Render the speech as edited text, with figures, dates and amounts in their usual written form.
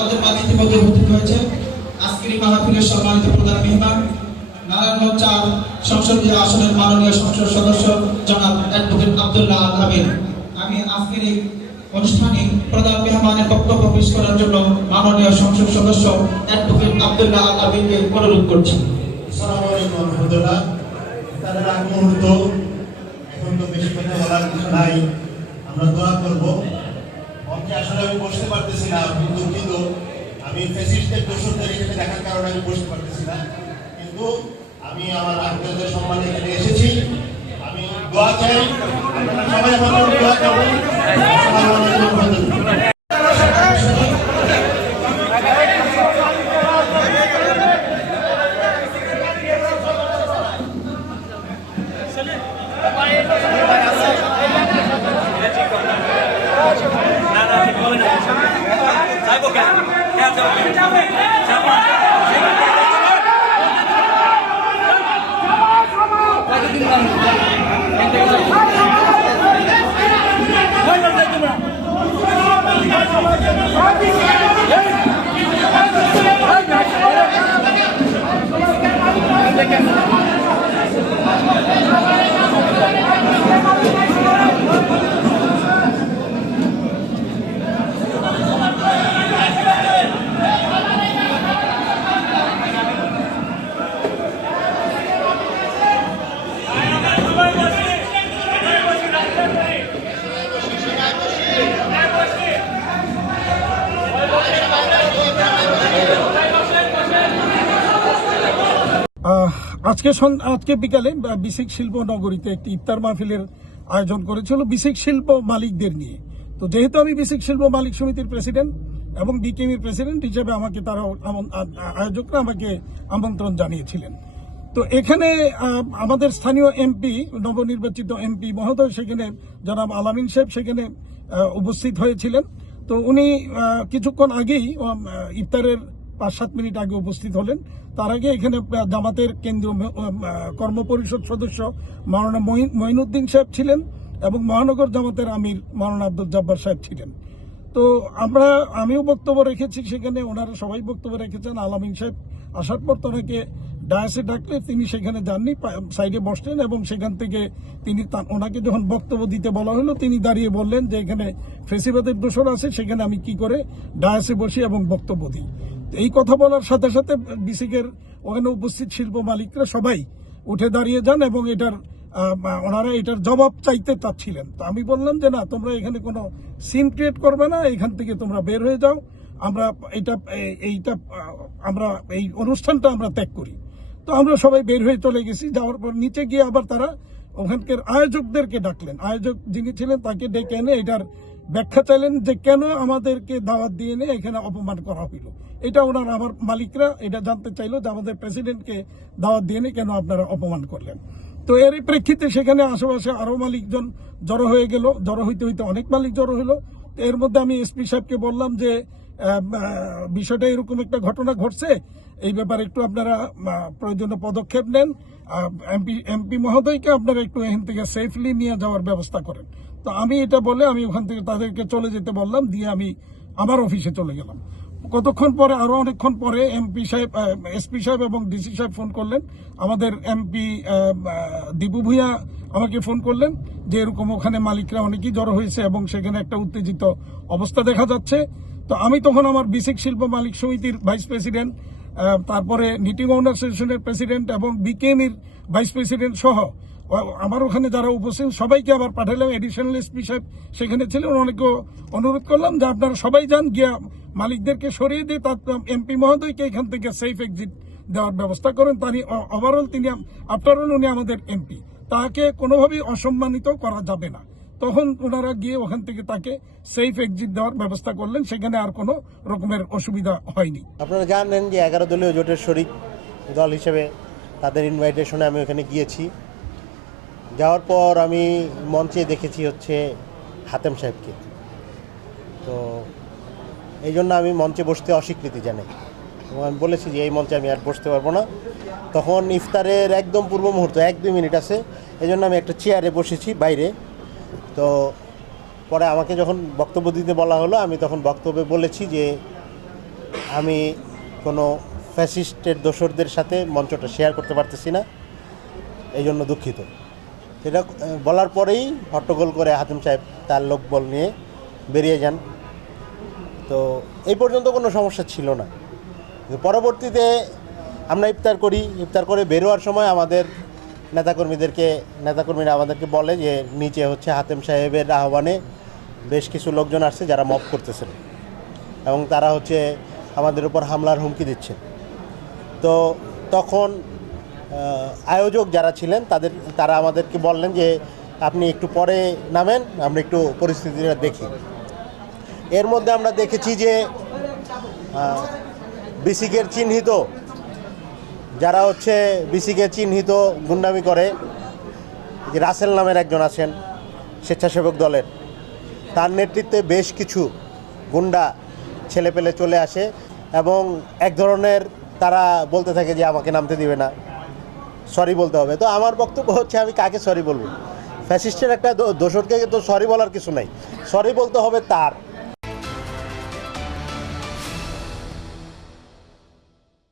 আমাদের মাঝে ইতিমধ্যে উপস্থিত হয়েছে আজকের এই মাহফিলের সম্মানিত প্রধান মেহমান নারায়ণগঞ্জ ৪ সংসদীয় আসনের মাননীয় সংসদ সদস্য জনাব অ্যাডভোকেট আব্দুল্লাহ আল আমিন। আমি আজকের এই অনুষ্ঠানে প্রধান মেহমানের বক্তব্য পেশ করার জন্য মাননীয় সংসদ সদস্য অ্যাডভোকেট আব্দুল্লাহ আল আমিনকে অনুরোধ করছি। আসসালামু আলাইকুম ওয়া রাহমাতুল্লাহ। তার আগ মুহূর্ত এখন তো বেশি কথা বলার কিছু নাই, আমরা দোয়া করব। মঞ্চে আসলে আমি বসতে পারতেছি না, কিন্তু আমি ফেসিস্টদের দোষরদের এখানে দেখার কারণে আমি বসতে পারতেছি না, কিন্তু আমি আমার আত্মীয়দের সম্মানে এখানে এসেছি। আমি দোয়া চাই, আপনারা সবাই আমার জন্য দোয়া করবেন। আসসালামু আলাইকুম ওয়া রাহমাতুল্লাহ। আজকে বিকালে বিসিক শিল্প নগরীতে একটি ইফতার মাহফিলের আয়োজন করেছিল বিসিক শিল্প মালিকদের নিয়ে। তো যেহেতু আমি বিসিক শিল্প মালিক সমিতির প্রেসিডেন্ট এবং বিকেএমির প্রেসিডেন্ট হিসেবে আমাকে তারা আয়োজকরা আমাকে আমন্ত্রণ জানিয়েছিলেন। তো এখানে আমাদের স্থানীয় এমপি, নবনির্বাচিত এমপি মহোদয় সেখানে জনাব আলামিন সাহেব সেখানে উপস্থিত হয়েছিলেন। তো উনি কিছুক্ষণ আগেই ইফতারের ৫-৭ মিনিট আগে উপস্থিত হলেন। তার আগে এখানে জামাতের কেন্দ্রীয় কর্মপরিষদ সদস্য মাওলানা মঈনুদ্দিন সাহেব ছিলেন এবং মহানগর জামাতের আমির মাওলানা আব্দুল জব্বার সাহেব ছিলেন। তো আমিও বক্তব্য রেখেছি সেখানে, ওনারা সবাই বক্তব্য রেখেছেন। আলামিন সাহেব আসার পর ওনাকে ডায়াসে ডাকলে তিনি সেখানে যাননি, সাইডে বসলেন এবং সেখান থেকে তিনি ওনাকে যখন বক্তব্য দিতে বলা হলো তিনি দাঁড়িয়ে বললেন যে এখানে ফেসিবাদের দোষর আছে, সেখানে আমি কি করে ডায়াসে বসি এবং বক্তব্য দিই। এই কথা বলার সাথে সাথে বিসিকের ওখানে উপস্থিত শিল্প মালিকরা সবাই উঠে দাঁড়িয়ে যান এবং ওনারা এটার জবাব চাইতে চাচ্ছিলেন। তো আমি বললাম যে না, তোমরা এখানে কোনো সিন ক্রিয়েট করবে না, এখান থেকে তোমরা বের হয়ে যাও, আমরা এই অনুষ্ঠানটা আমরা ত্যাগ করি। তো আমরা সবাই বের হয়ে চলে গেছি। যাওয়ার পর নিচে গিয়ে আবার তারা ওখানকার আয়োজকদেরকে ডাকলেন, আয়োজক যিনি ছিলেন তাকে ডেকে এনে এটার ব্যাখ্যা চাইলেন যে কেন আমাদেরকে দাওয়াত দিয়ে এনে এখানে অপমান করা হইল। এটা ওনারা, আমার মালিকরা এটা জানতে চাইলো যে আমাদের প্রেসিডেন্টকে দাওয়াত দিয়ে এনে কেন আপনারা অপমান করলেন। তো এরই প্রেক্ষিতে সেখানে আশেপাশে আরো মালিকজন জড়ো হয়ে গেল, জড়ো হইতে হইতে অনেক মালিক জড়ো হইলো। এর মধ্যে আমি এসপি সাহেবকে বললাম যে বিষয়টা এরকম একটা ঘটনা ঘটছে, এই ব্যাপারে একটু আপনারা প্রয়োজনীয় পদক্ষেপ নেন, এমপি মহোদয়কে আপনারা একটু এখান থেকে সেফলি নিয়ে যাওয়ার ব্যবস্থা করেন। তো আমি এটা বলে আমি ওখান থেকে তাদেরকে চলে যেতে বললাম, দিয়ে আমি আমার অফিসে চলে গেলাম। কতক্ষণ পরে, আরো অনেকক্ষণ পরে এসপি সাহেব এবং ডিসি সাহেব ফোন করলেন। আমাদের এমপি দীপু ভূঁইয়া আমাকে ফোন করলেন যে এরকম ওখানে মালিকরা অনেকেই জড়ো হয়েছে এবং সেখানে একটা উত্তেজিত অবস্থা দেখা যাচ্ছে। তো আমি তখন আমার বিসিক শিল্প মালিক সমিতির ভাইস প্রেসিডেন্ট, তারপরে নিটিং ওনার অ্যাসোসিয়েশনের প্রেসিডেন্ট এবং বিকেএমির ভাইস প্রেসিডেন্ট সহ আমার ওখানে যারা উপস্থিত সবাইকে আবার পাঠালাম। এডিশনাল এসপি সাহেব সেখানে ছিলেন, অনেকে অনুরোধ করলাম যে আপনারা সবাই যান, গিয়া মালিকদেরকে সরিয়ে দিয়ে তার এমপি মহোদয়কে এখান থেকে সেফ এক্সিট দেওয়ার ব্যবস্থা করেন। ওভারঅল তিনি আফটারঅল উনি আমাদের এমপি, তাকে কোনোভাবেই অসম্মানিত করা যাবে না। তখন ওনারা গিয়ে ওখান থেকে তাকে সেফ এক্সিট দেওয়ার ব্যবস্থা করলেন, সেখানে আর কোনো রকমের অসুবিধা হয়নি। আপনারা জানেন যে 11 দলীয় জোটের শরিক দল হিসেবে তাদের ইনভাইটেশনে আমি ওখানে গিয়েছি। যাওয়ার পর আমি মঞ্চে দেখেছি হচ্ছে হাতেম সাহেবকে, তো এই জন্য আমি মঞ্চে বসতে অস্বীকৃতি জানাই এবং আমি বলেছি যে এই মঞ্চে আমি আর বসতে পারবো না। তখন ইফতারের একদম পূর্ব মুহূর্ত 1-2 মিনিট আছে, এই জন্য আমি একটা চেয়ারে বসেছি বাইরে। তো পরে আমাকে যখন বক্তব্য দিতে বলা হলো, আমি তখন বক্তব্যে বলেছি যে আমি কোনো ফ্যাসিস্টের দোসরদের সাথে মঞ্চটা শেয়ার করতে পারতেছি না, এই জন্য দুঃখিত। এটা বলার পরেই হট্টগোল করে হাতিম সাহেব তার লোকবল নিয়ে বেরিয়ে যান। তো এই পর্যন্ত কোনো সমস্যা ছিল না। পরবর্তীতে আমরা ইফতার করি, ইফতার করে বেরোয়ার সময় আমাদের নেতাকর্মীরা আমাদেরকে বলে যে নিচে হচ্ছে হাতিম সাহেবের আহ্বানে বেশ কিছু লোকজন আসছে যারা মব করতেছেন এবং তারা হচ্ছে আমাদের উপর হামলার হুমকি দিচ্ছে। তো তখন আয়োজক যারা ছিলেন তারা আমাদেরকে বললেন যে আপনি একটু পরে নামেন, আমরা একটু পরিস্থিতিটা দেখি। এর মধ্যে আমরা দেখেছি যে বিসিকের চিহ্নিত যারা হচ্ছে বিসিকে চিহ্নিত গুন্ডামি করে, যে রাসেল নামের একজন আছেন স্বেচ্ছাসেবক দলের, তার নেতৃত্বে বেশ কিছু গুন্ডা ছেলেপেলে চলে আসে এবং এক ধরনের তারা বলতে থাকে যে আমাকে নামতে দিবে না, সরি বলতে হবে। তো আমার বক্তব্য হচ্ছে আমি কাকে সরি বলবো? ফ্যাসিস্টের একটা দোসরকে তো সরি বলার কিছু নাই, সরি বলতে হবে তার।